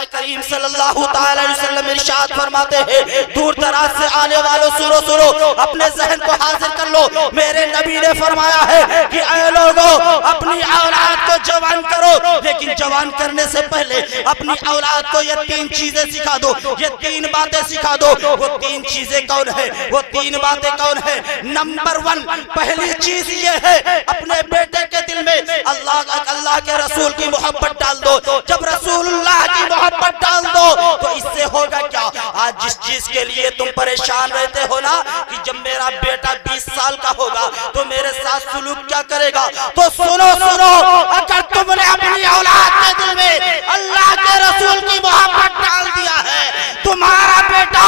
आका करीम सल्लल्लाहु तआला अलैहि वसल्लम इरशाद फरमाते हैं, दूर दराज से आने वालों सुनो सुनो, अपने जहन को हाजिर कर लो। मेरे नबी ने फरमाया है कि ऐ लोगों, अपनी औलाद को जवान करो, लेकिन जवान करने से पहले अपनी औलाद को ये 3 चीजें सिखा दो, ये 3 बातें सिखा दो। वो 3 चीजें कौन है? वो 3 बातें कौन है? नंबर 1, पहली चीज ये है, अपने बेटे के दिल में अल्लाह के रसूल की मोहब्बत डाल दो। जब रसूलुल्लाह की मोहब्बत डाल दो तो इससे होगा क्या? आज जिस चीज के लिए तुम परेशान रहते हो ना कि जब मेरा बेटा 20 साल का होगा तो मेरे साथ सुलूक क्या करेगा, तो सुनो सुनो, अगर तुमने अपनी औलाद के दिल में अल्लाह के रसूल की मोहब्बत डाल दिया है, तुम्हारा बेटा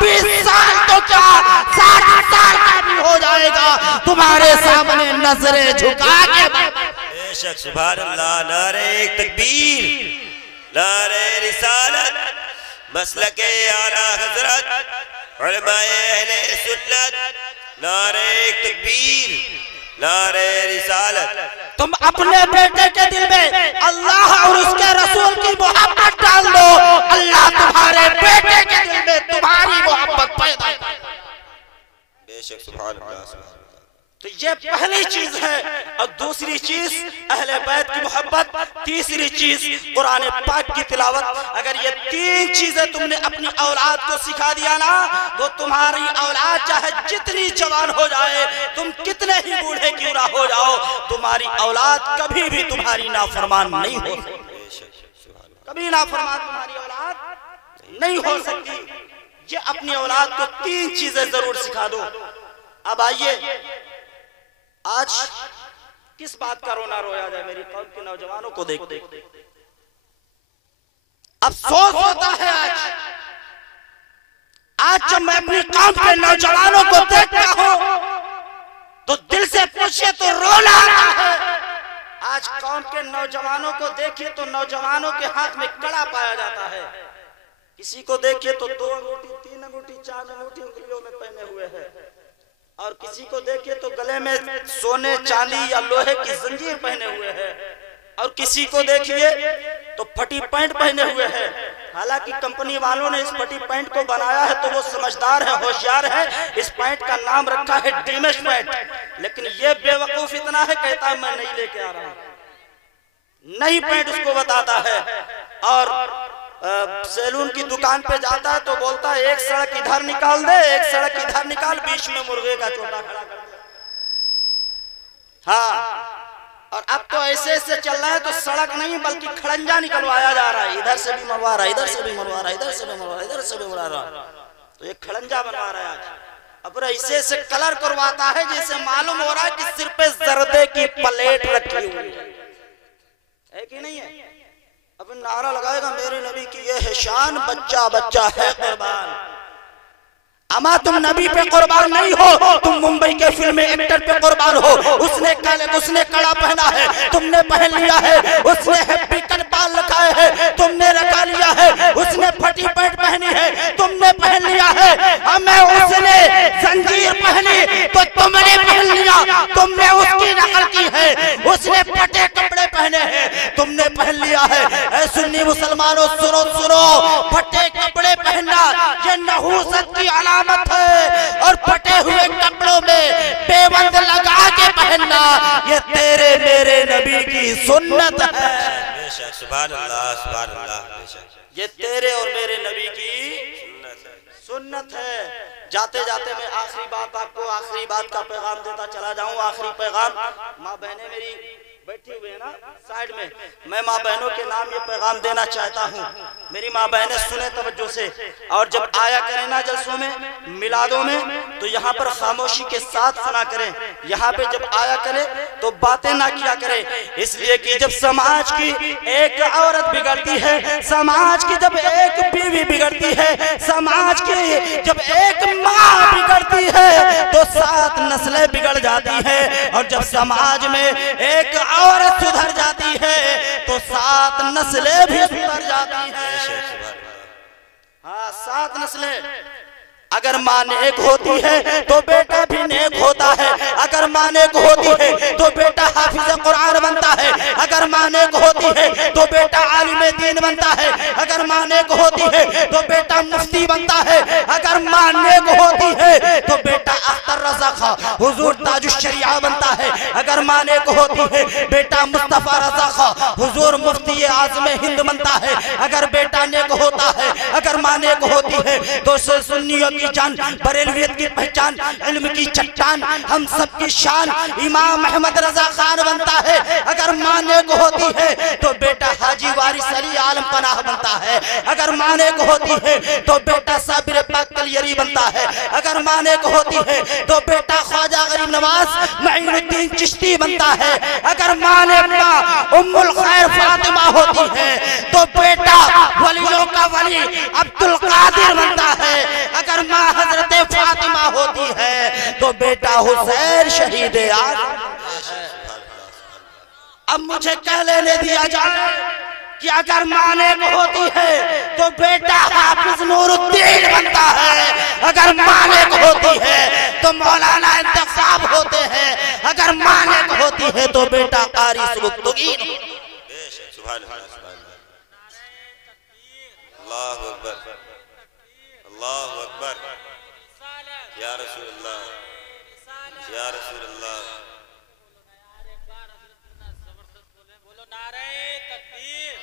20 साल तो क्या 60 साल का भी हो जाएगा, तुम्हारे सामने नजरें झुका के। बेशक सुभान अल्लाह, नारे तकबीर, नारे रिसालत, मसलके आला हज़रत उलमाए अहले सुन्नत, नारे तकबीर, नारे रिसालत। तुम अपने बेटे के दिल में अल्लाह और उसके रसूल की मोहब्बत डाल दो, अल्लाह तुम्हारे बेटे के दिल में तुम्हारी मोहब्बत पैदा करे। बेशक सुभान अल्लाह। तो ये पहली चीज है। और दूसरी चीज अहले बैत की मोहब्बत, तीसरी चीज कुरान पाक की तिलावत। अगर ये 3 चीजें तुमने अपनी औलाद को सिखा दिया ना, तो तुम्हारी औलाद चाहे जितनी जवान हो जाए, तुम कितने ही बूढ़े क्यों ना हो जाओ, तुम्हारी औलाद कभी भी तुम्हारी नाफरमान नहीं हो सकती। कभी नाफरमान तुम्हारी औलाद नहीं हो सकती। ये अपनी औलाद को 3 चीजें जरूर सिखा दो। अब आइए, आज किस बात का रोना रोया जाए मेरी कौम के नौजवानों को देख देख। अफसोस होता है आज जब मैं अपनी कौम के नौजवानों को देखता हूं तो दिल से पूछिए तो रोना आता है। आज कौम के नौजवानों को देखिए तो नौजवानों के हाथ में कड़ा पाया जाता है। किसी को देखिए तो 2 अंगूठी, 3 अंगूठी, 4 अंगूठी उंगलियों में पहने हुए हैं, और किसी को देखिए तो गले में सोने चांदी या लोहे की जंजीर पहने हुए हैं, और किसी को देखिए तो फटी पैंट पहने हुए हैं। हालांकि कंपनी वालों ने इस फटी पैंट को बनाया है तो वो समझदार है, होशियार है, इस पैंट का नाम रखा है डीमेश पैंट। लेकिन ये बेवकूफ इतना है, कहता है मैं नहीं लेके आ रहा हूं, नई पैंट उसको बताता है। और सैलून की दुकान पे जाता है तो बोलता है एक सड़क इधर निकाल दे, एक सड़क इधर निकाल, बीच में मुर्गे का छोटा खड़ा कर दे। हाँ, और अब तो ऐसे ऐसे चल रहा है तो सड़क नहीं बल्कि खड़ंजा निकलवाया जा रहा है, इधर से भी मरवा रहा है, इधर से भी मरवा रहा है, इधर से भी मरवा रहा है, इधर से भी मरवा रहा है, तो एक खड़ंजा बनवा रहा है आज। अब ऐसे ऐसे कलर करवाता है जैसे मालूम हो रहा है कि सिर पे जर्दे की प्लेट रखी हुई है कि नहीं है। अब नारा लगाएगा मेरे नबी की ये है शान, बच्चा बच्चा है कुर्बान। अमा तुम नबी पे कुर्बान नहीं हो, तुम मुंबई के फिल्म एक्टर पे कुर्बान हो। उसने कड़ा पहना है, तुमने पहन लिया है। उसने हैप्पी कट बाल रखाए हैं, तुमने रखा लिया है। उसने फटी पैंट पहनी है, तुमने पहन लिया है। हमें उसने जंजीर पहनी तो तुमने पहन लिया, तुमने उसकी नकल की है। उसने फटे कपड़े पहने हैं, तुमने पहन लिया है। ऐ सुन्नी मुसलमानों सुनो सुनो, फटे कपड़े पहनना ये नहूसत की अलामत है, और फटे हुए कपड़ों में बेबंद लगा के पहनना ये तेरे मेरे नबी की सुन्नत है। बेशक सुभान अल्लाह, सुभान अल्लाह, बेशक ये तेरे और मेरे नबी की सुन्नत है। जाते जाते मैं आखिरी बात का पैगाम देता चला जाऊं। आखिरी पैगाम, माँ बहनें मेरी बैठी हुई है ना साइड में, मैं माँ बहनों के नाम ये पैगाम देना चाहता हूँ। मेरी माँ बहनें सुने तवज्जो से, और जब आया करें ना जलसों में, मिलादों में, तो यहाँ पर खामोशी के साथ सुना करें। यहाँ पे जब आया करे तो बातें ना किया करें, इसलिए कि जब समाज की एक औरत बिगड़ती है, समाज की जब एक बीवी बिगड़ती है, समाज की जब एक माँ बिगड़ती है तो 7 नस्लें बिगड़ जाती है। और जब समाज में एक औरत सुधर जाती है तो 7 नस्लें भी सुधर जाती हैं। हाँ, 7 नस्लें। अगर माँ नेक होती है तो बेटा भी नेक होता है। अगर माँ नेक होती है तो बेटा हाफिज कुरान बनता है। अगर अगर माने को होती है तो बेटा आलिम दीन बनता है, अगर माने को होती है तो बेटा मुफ्ती बनता है, अगर माने को होती है तो बेटा अख्तर रज़ा खां हुजूर ताजुश शरिया बनता है, अगर माने को होती है बेटा मुस्तफा रज़ा खां हुजूर मुफ्ती आज़म हिंद बनता है, अगर बेटा ने को होता है, अगर माने को होती है तो सुन्नियों की जान, बरेलवियत की पहचान, इल्म की चट्टान, हम सब की शान इमाम अहमद रजा खान बनता है, अगर माने को होती है तो बेटा हाजी वारिस अली आलम पनाह बनता है, अगर माने को होती है तो बेटा साबिर पाक कलियरी बनता है, अगर माने को होती है तो बेटा ख्वाजा गरीब नवाज मईनुद्दीन चिश्ती बनता है, अगर माने उम्मुल खैर फातिमा होती है तो बेटा वलियों का वली अब्दुल कादिर बनता है, अगर माँ हजरत फातिमा होती है तो बेटा हुसैन शहीद आज़म। अब मुझे कह लेने दिया जाए कि अगर माने को होती है तो बेटा हाफिज नूरुद्दीन बनता है, अगर माने को होती है तो मौलाना इंतखाब होते हैं, अगर माने को होती है तो बेटा कारी सुबुक्तुगीन। अल्लाहु अकबर, अल्लाहु अकबर, या रसूल अल्लाह, या रसूल अल्लाह।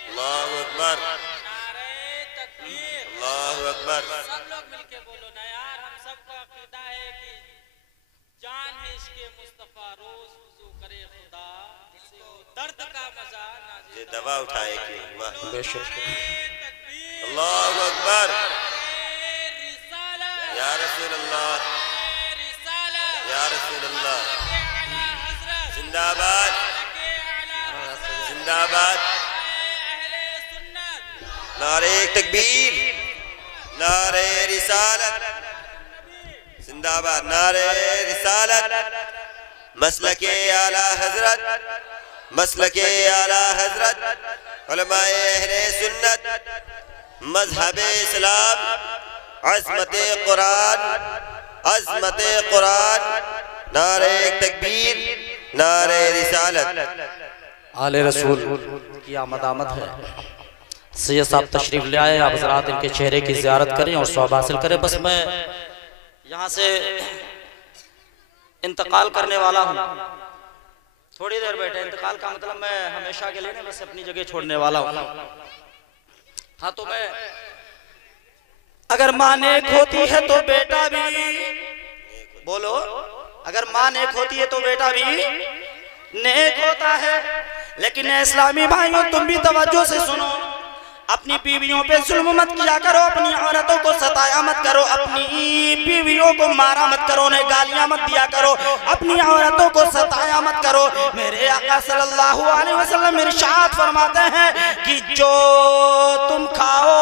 अल्लाहु अकबर, अल्लाहु अकबर। सब लोग मिलके बोलो ना यार, हम सबका अकीदा है कि जान है इसके मुस्तफा रोज वुज़ू करे खुदा, इसे वो दर्द का मजा ये दवा उठाए कि वाह बेशक। अल्लाहु अकबर, या रसूल अल्लाह, या रसूल अल्लाह। जिंदाबाद, जिंदाबाद। नारे तकबीर, नारे रिसालत, जिंदाबाद, नारे रिसालत। मसलके आला हजरत, मसलके आला हजरत, उलमाए अहले सुन्नत, मजहबे इस्लाम, अज़मते कुरान, अज़मते कुरान। नारे तकबीर, नारे रिसालत। आले रसूल की आमद आमद है। सैयद साहब तशरीफ ले आए, आप हज़रात इनके चेहरे की ज़ियारत करें और सवाब हासिल करें। बस मैं यहाँ से इंतकाल करने वाला हूँ, थोड़ी देर बैठे। इंतकाल का मतलब मैं हमेशा के लिए नहीं, बस अपनी जगह छोड़ने वाला हूँ। हाँ तो मैं अगर माँ नेक होती है तो बेटा भी, बोलो, अगर माँ नेक होती है तो बेटा भी नेक होता है। लेकिन इस्लामी भाइयों तुम भी तवज्जो से सुनो, अपनी बीवियों पे जुल्म मत किया करो, अपनी औरतों को सताया मत करो, अपनी बीवियों को मारा मत करो, उन्हें गालियां मत दिया करो, अपनी औरतों को सताया मत करो। मेरे आका सल्लल्लाहु अलैहि वसल्लम इरशाद फरमाते हैं कि जो तुम खाओ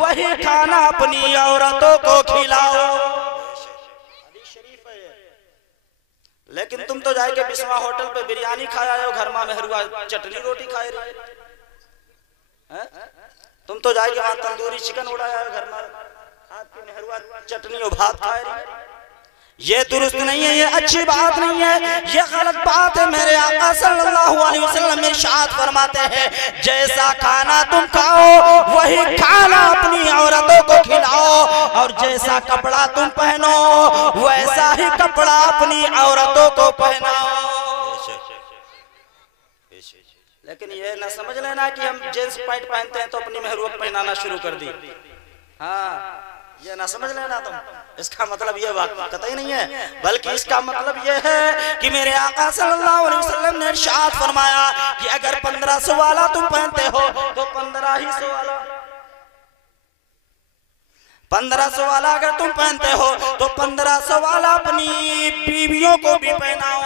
वही खाना अपनी औरतों को खिलाओ। लेकिन तुम तो जाके बिस्वा होटल पे बिरयानी खाया हो, घर में मेहरुआ चटनी रोटी खाए रहे, तुम तो जाके वहां तंदूरी चिकन उड़ाया है, घर में आपकी मेहरुआ चटनी और भात खाए रहे। ये दुरुस्त नहीं है, ये अच्छी बात नहीं है, ये गलत बात है। मेरे आका सल्लल्लाहु अलैहि वसल्लम इरशाद फरमाते हैं जैसा खाना तुम खाओ वही खाना अपनी औरतों को खिलाओ, और जैसा कपड़ा तुम पहनो वैसा ही कपड़ा अपनी औरतों को पहनाओ। लेकिन ये ना समझ लेना कि हम जींस पैंट पहनते हैं तो अपनी मेहरुआ पहनाना शुरू कर दी। हाँ, ये ना समझ लेना तुम, इसका मतलब ये बात कतई नहीं है, बल्कि इसका मतलब ये है कि मेरे आका सल्लल्लाहु अलैहि वसल्लम ने इरशाद फरमाया कि अगर 1500 वाला तुम पहनते हो तो 1500 वाला, 1500 वाला अगर तुम पहनते हो तो 1500 वाला अपनी बीवियों को भी पहनाओ।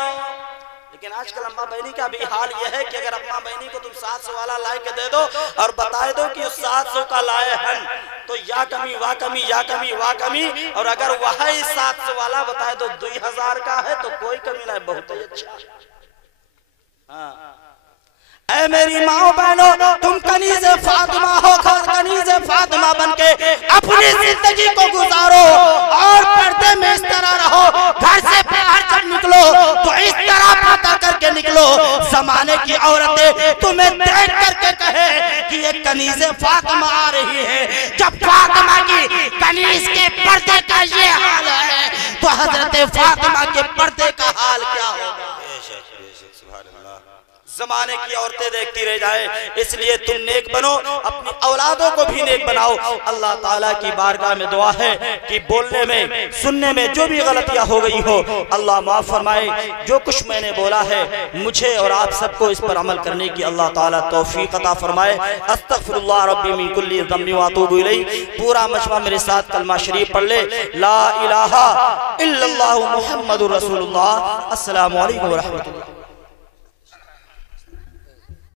लेकिन आजकल अम्मा बहनी का भी हाल यह है कि अगर अम्मा बहनी को तुम 700 वाला लाए के दे दो और बताए दो कि 700 का लाए हैं, तो या कमी वाह कमी, या कमी वाह कमी, और अगर वही 700 वाला बताए दो 2000 का है तो कोई कमी नहीं, बहुत ही अच्छा। हाँ, ऐ मेरी माओ बहनों, तुम कनीज़े फातिमा होकर कनीज़े फातिमा बनके अपनी जिंदगी को गुजारो और पर्दे में इस तरह रहो। घर से बाहर जब निकलो तो इस तरह पर्दा करके निकलो, जमाने की औरतें तुम्हें देख करके कहे कि ये कनीज़े फातिमा आ रही है। जब फातिमा की कनीज़ के पर्दे का ये हाल है तो हजरत फातिमा के पर्दे का हाल क्या होगा? जमाने की औरतें देखती रह जाए, इसलिए तुम नेक बनो, अपनी औलादों को भी नेक बनाओ। अल्लाह ताला की बारगाह में दुआ है कि बोलने में सुनने में जो भी गलतियां हो गई हो अल्लाह माफ फरमाए। जो कुछ मैंने बोला है मुझे और आप सबको इस पर अमल करने की अल्लाह ताला तौफीक अता फरमाए। अस्तगफिरुल्लाह रब्बी मिन कुल्ली ज़म्बि व अतूबु इलैह। पूरा मजमा मेरे साथ कलमा शरीफ पढ़ ले, ला इलाहा इल्लल्लाहु मुहम्मदुर रसूलुल्लाह। अस्सलामु अलैकुम व रहमतुल्लाह।